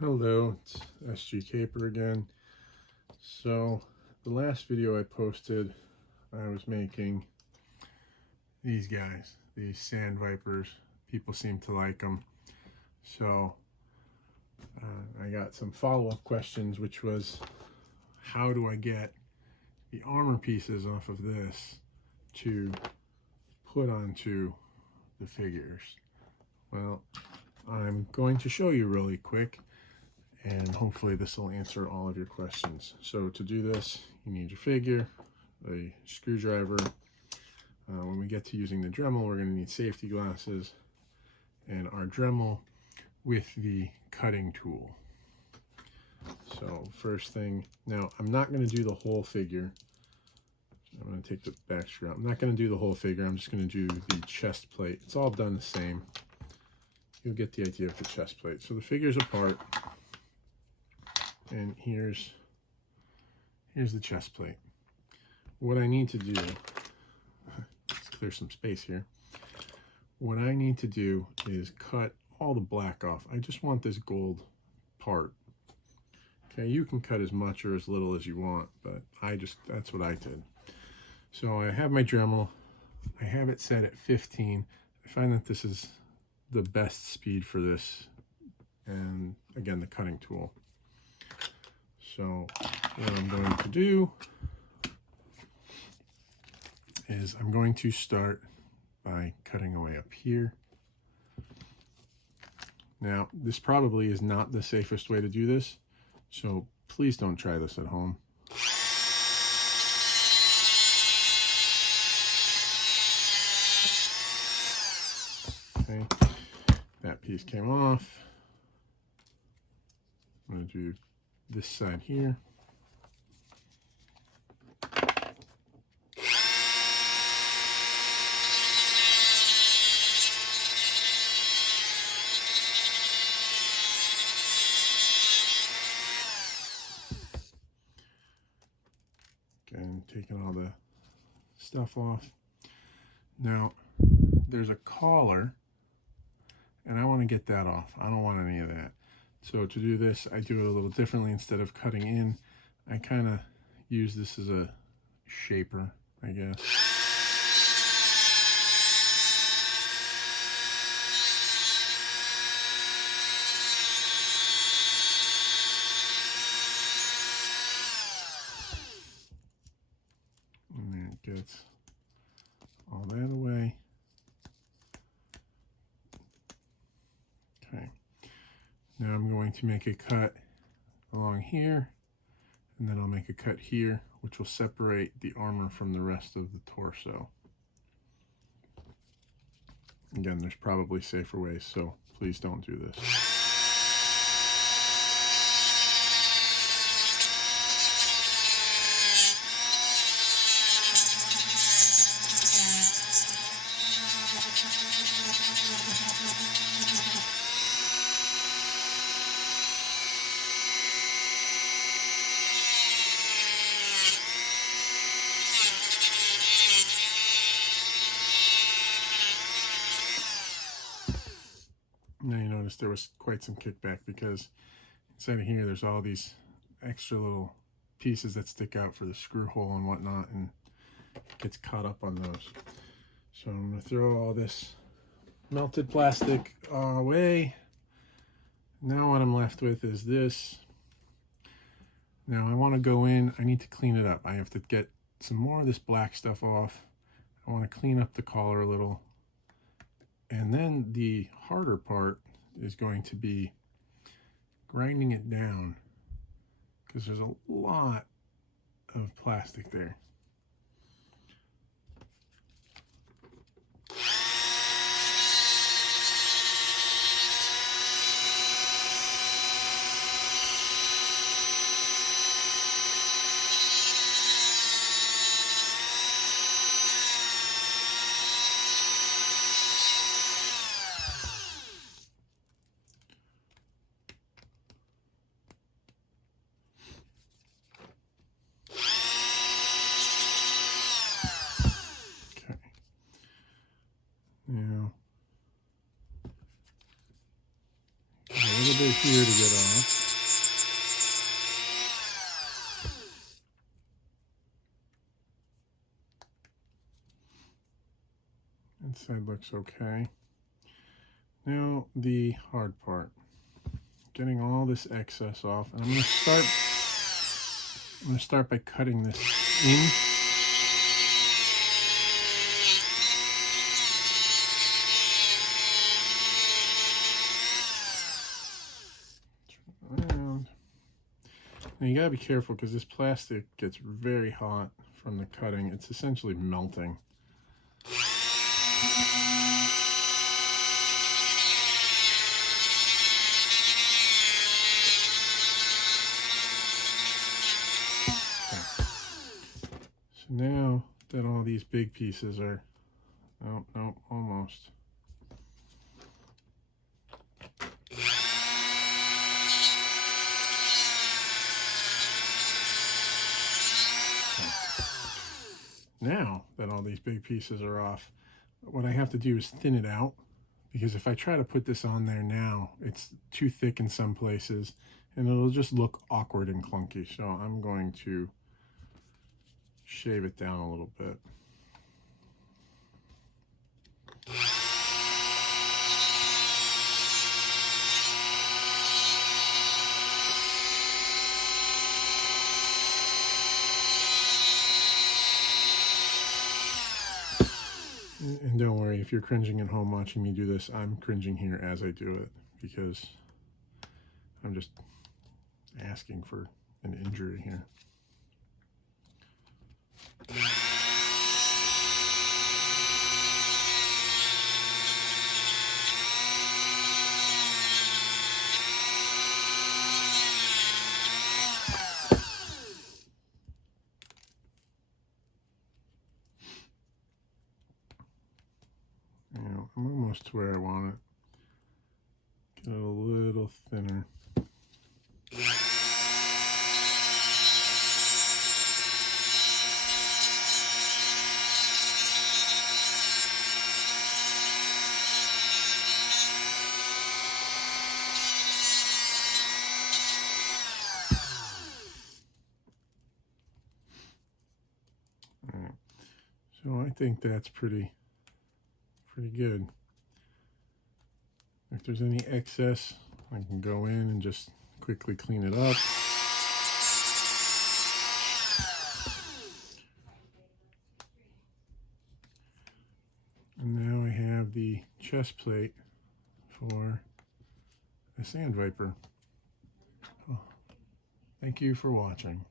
Hello, it's SG Caper again. So the last video I posted, I was making these guys, these sand vipers. People seem to like them. So I got some follow-up questions, which was, how do I get the armor pieces off of this to put onto the figures? Well, I'm going to show you really quick, and hopefully this will answer all of your questions. So to do this, you need your figure, a screwdriver. When we get to using the Dremel, we're going to need safety glasses, and our Dremel with the cutting tool. So first thing, now I'm not going to do the whole figure. I'm going to take the back screw out. I'm not going to do the whole figure. I'm just going to do the chest plate. It's all done the same. You'll get the idea of the chest plate. So the figure's apart, and here's the chest plate. What I need to do, let's clear some space here. What I need to do is cut all the black off. I just want this gold part. Okay, you can cut as much or as little as you want, but that's what I did. So I have my Dremel. I have it set at 15. I find that this is the best speed for this, and again, the cutting tool. So what I'm going to do is I'm going to start by cutting away up here. Now, this probably is not the safest way to do this, so please don't try this at home. Okay, that piece came off. I'm going to do this side here. Again, taking all the stuff off. Now, there's a collar, and I want to get that off. I don't want any of that. So to do this, I do it a little differently. Instead of cutting in, I kind of use this as a shaper, I guess. And there it gets all that away. Okay. Now I'm going to make a cut along here, and then I'll make a cut here, which will separate the armor from the rest of the torso. Again, there's probably safer ways, so please don't do this. Now you notice there was quite some kickback, because inside of here there's all these extra little pieces that stick out for the screw hole and whatnot, and it gets caught up on those. So I'm going to throw all this melted plastic away. Now what I'm left with is this. Now I want to go in, I need to clean it up. I have to get some more of this black stuff off. I want to clean up the collar a little. And then the harder part is going to be grinding it down, because there's a lot of plastic there. bit here to get off. Inside looks okay. Now the hard part, getting all this excess off. And I'm going to start by cutting this in. Now you gotta be careful because this plastic gets very hot from the cutting. It's essentially melting. Okay. So now that all these big pieces are, no, almost. Now that all these big pieces are off, what I have to do is thin it out, because if I try to put this on there now, it's too thick in some places and it'll just look awkward and clunky. So I'm going to shave it down a little bit. And don't worry, if you're cringing at home watching me do this, I'm cringing here as I do it, because I'm just asking for an injury here. I'm almost to where I want it. Get it a little thinner. All right. So I think that's pretty good. If there's any excess, I can go in and just quickly clean it up. And now I have the chest plate for a Sand Viper. Oh, thank you for watching.